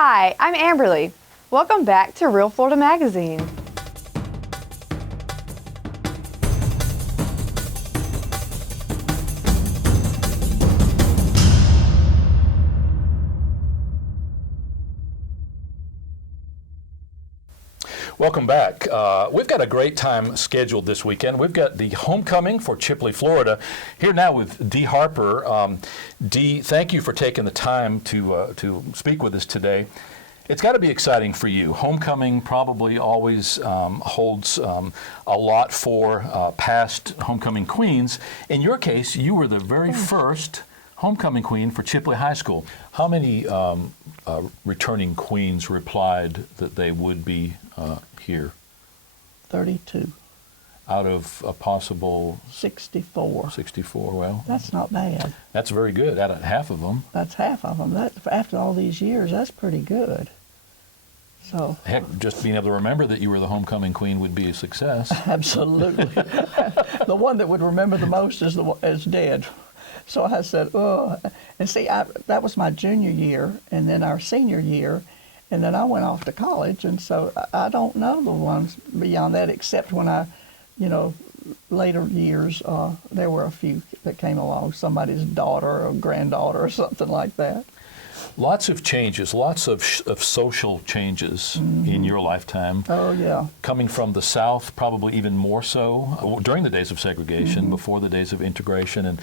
Hi, I'm Amberly. Welcome back to Real Florida Magazine. Welcome back. We've got a great time scheduled this weekend. We've got the homecoming for Chipley, Florida. Here now with Dee Harper. Dee, thank you for taking the time to speak with us today. It's got to be exciting for you. Homecoming probably always holds a lot for past homecoming queens. In your case, you were the very first homecoming queen for Chipley High School. How many returning queens replied that they would be here? 32. Out of a possible 64. 64, well. That's not bad. That's very good, out of half of them. That's half of them. That, after all these years, that's pretty good. So. Heck, just being able to remember that you were the homecoming queen would be a success. Absolutely. The one that would remember the most is dead. So I said, oh. And see, that was my junior year, and then our senior year, and then I went off to college, and so I don't know the ones beyond that, except when later years, there were a few that came along, somebody's daughter or granddaughter or something like that. Lots of changes, lots of social changes in your lifetime. Oh, yeah. Coming from the South, probably even more so, during the days of segregation, before the days of integration. And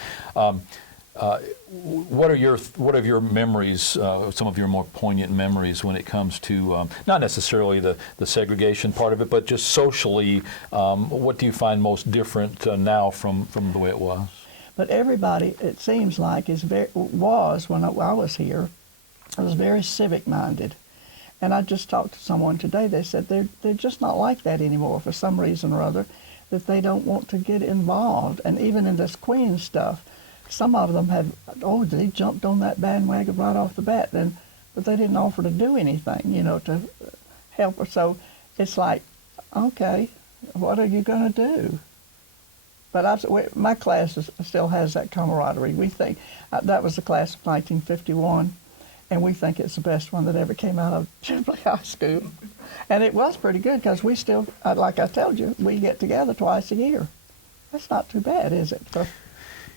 what are your memories, some of your more poignant memories when it comes to, not necessarily the segregation part of it, but just socially, what do you find most different now from the way it was? But everybody, it seems like, was when I was here, I was very civic-minded. And I just talked to someone today, they said they're just not like that anymore for some reason or other, that they don't want to get involved. And even in this Queen stuff, some of them they jumped on that bandwagon right off the bat, but they didn't offer to do anything, to help her. So it's like, okay, what are you going to do? But my class still has that camaraderie. We think that was the class of 1951. And we think it's the best one that ever came out of Chipley High School. And it was pretty good because we still, like I told you, we get together twice a year. That's not too bad, is it, for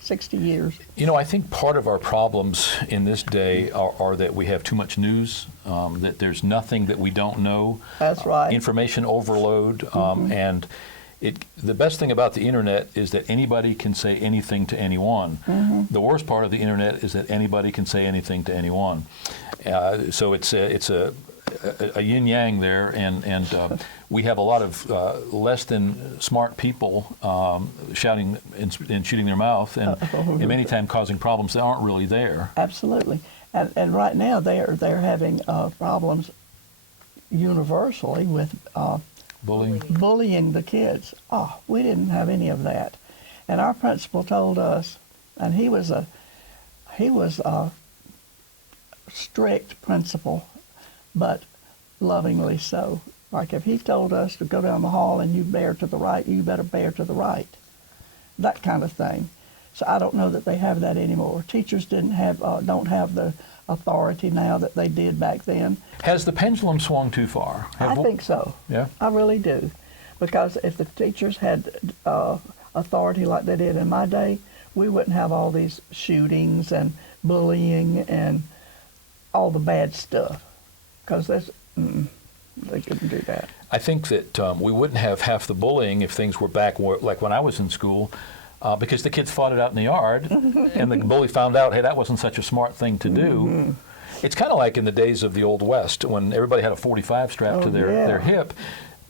60 years? I think part of our problems in this day are that we have too much news, that there's nothing that we don't know. That's right. Information overload, and the best thing about the internet is that anybody can say anything to anyone. The worst part of the internet is that anybody can say anything to anyone. So it's a yin-yang there, and we have a lot of less than smart people shouting and shooting their mouth, and many times causing problems that aren't really there. Absolutely. And right now they're having problems universally with bullying the kids. Oh, we didn't have any of that. And our principal told us, and he was a strict principal, but lovingly so. Like if he told us to go down the hall and you bear to the right, you better bear to the right. That kind of thing. So I don't know that they have that anymore. Teachers don't have the authority now that they did back then. Has the pendulum swung too far? I think so. Yeah? I really do. Because if the teachers had authority like they did in my day, we wouldn't have all these shootings and bullying and all the bad stuff. Because they couldn't do that. I think that we wouldn't have half the bullying if things were back like when I was in school. Because the kids fought it out in the yard, and the bully found out, hey, that wasn't such a smart thing to do. It's kind of like in the days of the Old West, when everybody had a .45 strapped to their hip.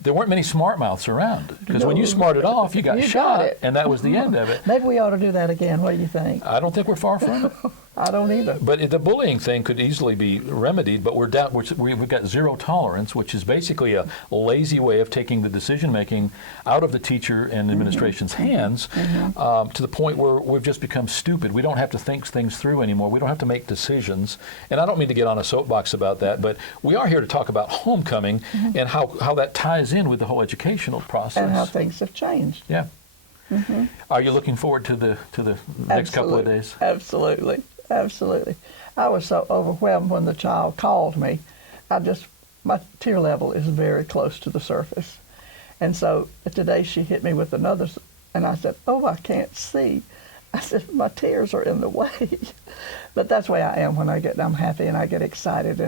There weren't many smart mouths around, because when you smarted off, you got shot, and that was the end of it. Maybe we ought to do that again. What do you think? I don't think we're far from it. I don't either. But the bullying thing could easily be remedied, but we've got zero tolerance, which is basically a lazy way of taking the decision-making out of the teacher and administration's hands to the point where we've just become stupid. We don't have to think things through anymore. We don't have to make decisions. And I don't mean to get on a soapbox about that, but we are here to talk about homecoming and how that ties in with the whole educational process. And how things have changed. Yeah. Are you looking forward to the next couple of days? Absolutely. Absolutely. I was so overwhelmed when the child called me my tear level is very close to the surface. And so today she hit me with another, and I said, oh, I can't see. I said, my tears are in the way. But that's the way I am when I'm happy and I get excited.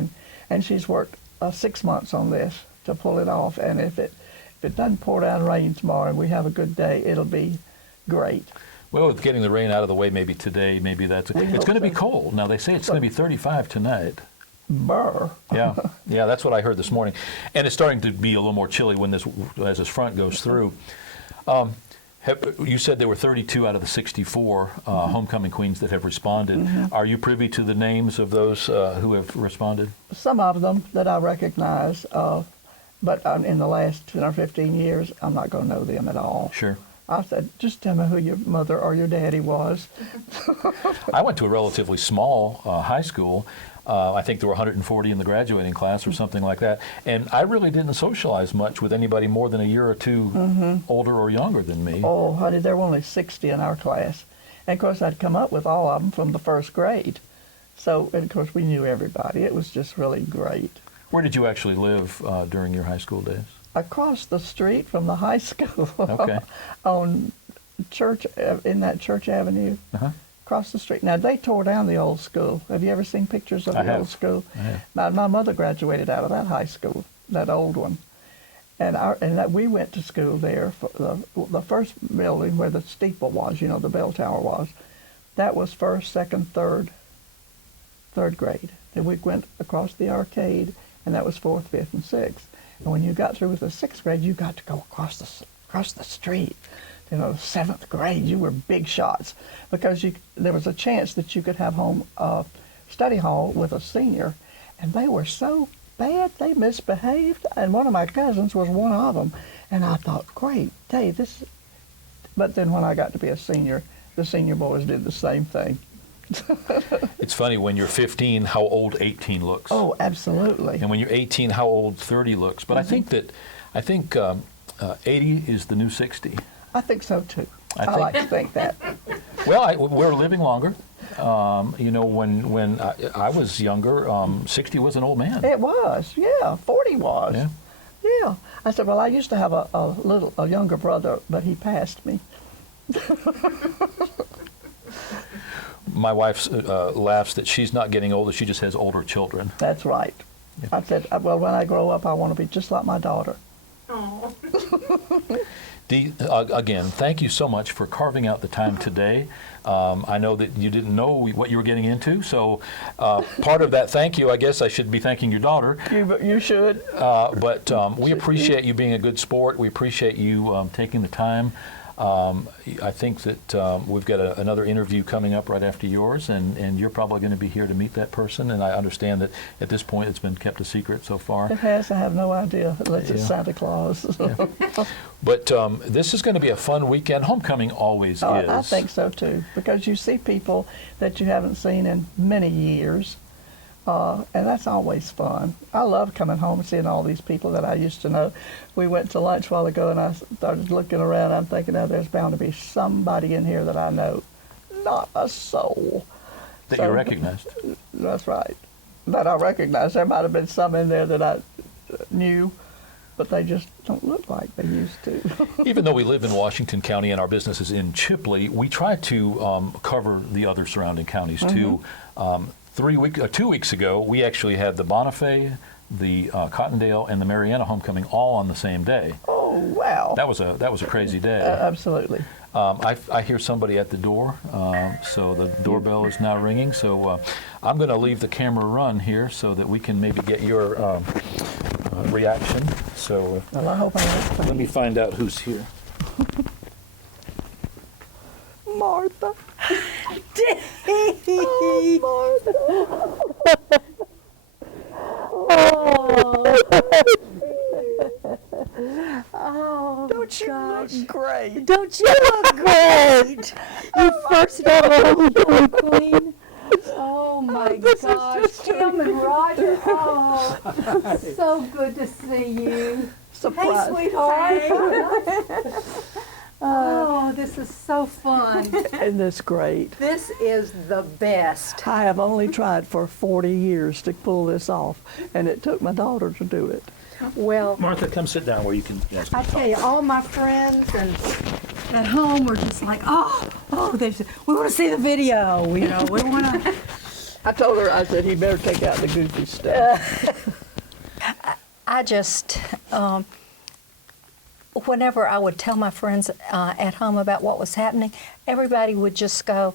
And she's worked 6 months on this to pull it off. And if it doesn't pour down rain tomorrow and we have a good day, it'll be great. Well, with getting the rain out of the way, maybe today, maybe it's going to be cold. Now, they say it's going to be 35 tonight. Burr. Yeah, that's what I heard this morning. And it's starting to be a little more chilly as this front goes through. You said there were 32 out of the 64 homecoming queens that have responded. Mm-hmm. Are you privy to the names of those who have responded? Some of them that I recognize, but in the last 10 or 15 years, I'm not going to know them at all. Sure. I said, just tell me who your mother or your daddy was. I went to a relatively small high school. I think there were 140 in the graduating class or something like that. And I really didn't socialize much with anybody more than a year or two older or younger than me. Oh, honey, there were only 60 in our class. And, of course, I'd come up with all of them from the first grade. So, and, of course, we knew everybody. It was just really great. Where did you actually live during your high school days? Across the street from the high school. Okay. On Church, in that Church Avenue. Uh-huh. Across the street. Now, they tore down the old school. Have you ever seen pictures of the old school? I have. My mother graduated out of that high school, that old one. And we went to school there. For the first building where the steeple was, the bell tower was, that was first, second, third grade. Then we went across the arcade, and that was fourth, fifth, and sixth. And when you got through with the sixth grade, you got to go across the street. Seventh grade, you were big shots because there was a chance that you could have home study hall with a senior, and they were so bad they misbehaved, and one of my cousins was one of them, and I thought, great, hey, this. But then when I got to be a senior, the senior boys did the same thing. It's funny when you're 15 how old 18 looks. Oh, absolutely. And when you're 18 how old 30 looks. But I think 80 is the new 60. I think so too. I like to think that. Well, we're living longer. When I was younger, 60 was an old man. It was, yeah. 40 was. Yeah. Yeah. I said, well, I used to have a younger brother, but he passed me. My wife laughs that she's not getting older, she just has older children. That's right. Yeah. I said, well, when I grow up, I want to be just like my daughter. Oh. Dee, again, thank you so much for carving out the time today. I know that you didn't know what you were getting into, so part of that thank you, I guess I should be thanking your daughter. You should. But we appreciate you being a good sport. We appreciate you taking the time. I think that we've got another interview coming up right after yours, and you're probably going to be here to meet that person, and I understand that at this point it's been kept a secret so far. It has. I have no idea unless it's Santa Claus. Yeah. But this is going to be a fun weekend. Homecoming always is. I think so too, because you see people that you haven't seen in many years, and that's always fun. I love coming home and seeing all these people that I used to know. We went to lunch a while ago, and I started looking around. I'm thinking, there's bound to be somebody in here that I know. Not a soul. That you recognized. That's right. That I recognized. There might have been some in there that I knew, but they just don't look like they used to. Even though we live in Washington County and our business is in Chipley, we try to cover the other surrounding counties too. 2 weeks ago, we actually had the Bonifay, the Cottondale, and the Marietta homecoming all on the same day. Oh, wow! That was a crazy day. Absolutely. I hear somebody at the door, so the doorbell is now ringing. So I'm going to leave the camera run here so that we can maybe get your reaction. So well, I hope let me find out who's here. Martha. Martha. Oh, don't you look great? Don't you look great? You first ever queen. Oh my gosh, Kim and Roger. Oh, so good to see you. Surprise. Hey, sweetheart. Oh, this is so fun. And that's great. This is the best. I have only tried for 40 years to pull this off, and it took my daughter to do it. Well, Martha, come sit down where you can. I tell you, all my friends and at home were just like, we want to see the video. You know, we want to. I told her, I said, he better take out the goofy stuff. I just, whenever I would tell my friends at home about what was happening, everybody would just go,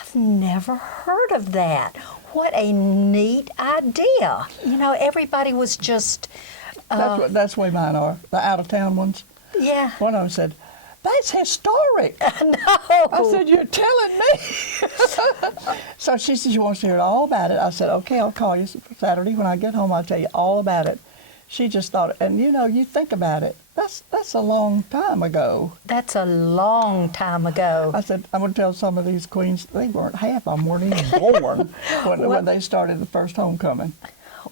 I've never heard of that. What a neat idea. You know, everybody was just... That's the way mine are, the out-of-town ones. Yeah. One of them said, that's historic. No. I said, you're telling me. So she said she wants to hear all about it. I said, okay, I'll call you Saturday. When I get home, I'll tell you all about it. She just thought, and you know, you think about it. That's a long time ago. That's a long time ago. I said, I'm going to tell some of these queens, they weren't half of them weren't even born when they started the first homecoming.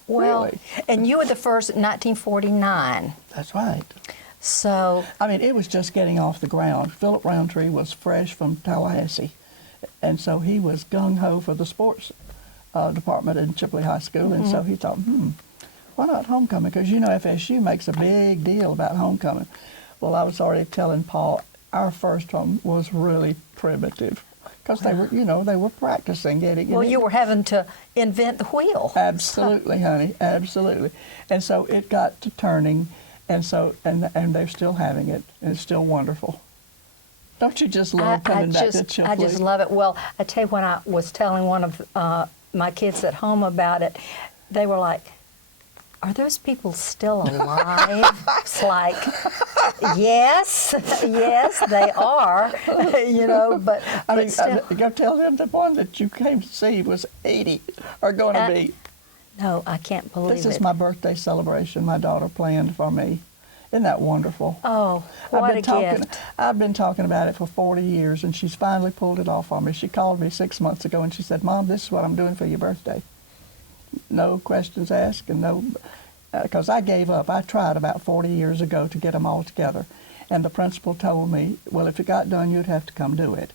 Well, Really? and you were the first in 1949. That's right. So, I mean, it was just getting off the ground. Philip Roundtree was fresh from Tallahassee, and so he was gung-ho for the sports department in Chipley High School, and so he thought, why not homecoming? Because, you know, FSU makes a big deal about homecoming. Well, I was already telling Paul, our first one was really primitive, because they were, you know, they were practicing getting it well, in. you were having to invent the wheel. Absolutely, honey, absolutely. And so it got to turning, and so and they're still having it, and it's still wonderful. Don't you just love coming back to Chipley? I just love it. Well, I tell you, when I was telling one of my kids at home about it, they were like, are those people still alive? It's like, yes, they are, you know, but still. Go tell them the one that you came to see was 80, or going to be. No, I can't believe This it. is my birthday celebration my daughter planned for me. Isn't that wonderful? Oh, what a gift. I've been talking about it for 40 years, and she's finally pulled it off on me. She called me 6 months ago, and she said, Mom, this is what I'm doing for your birthday. No questions asked, and no, because I gave up. I tried about 40 years ago to get them all together, and the principal told me, well, if it got done, you'd have to come do it.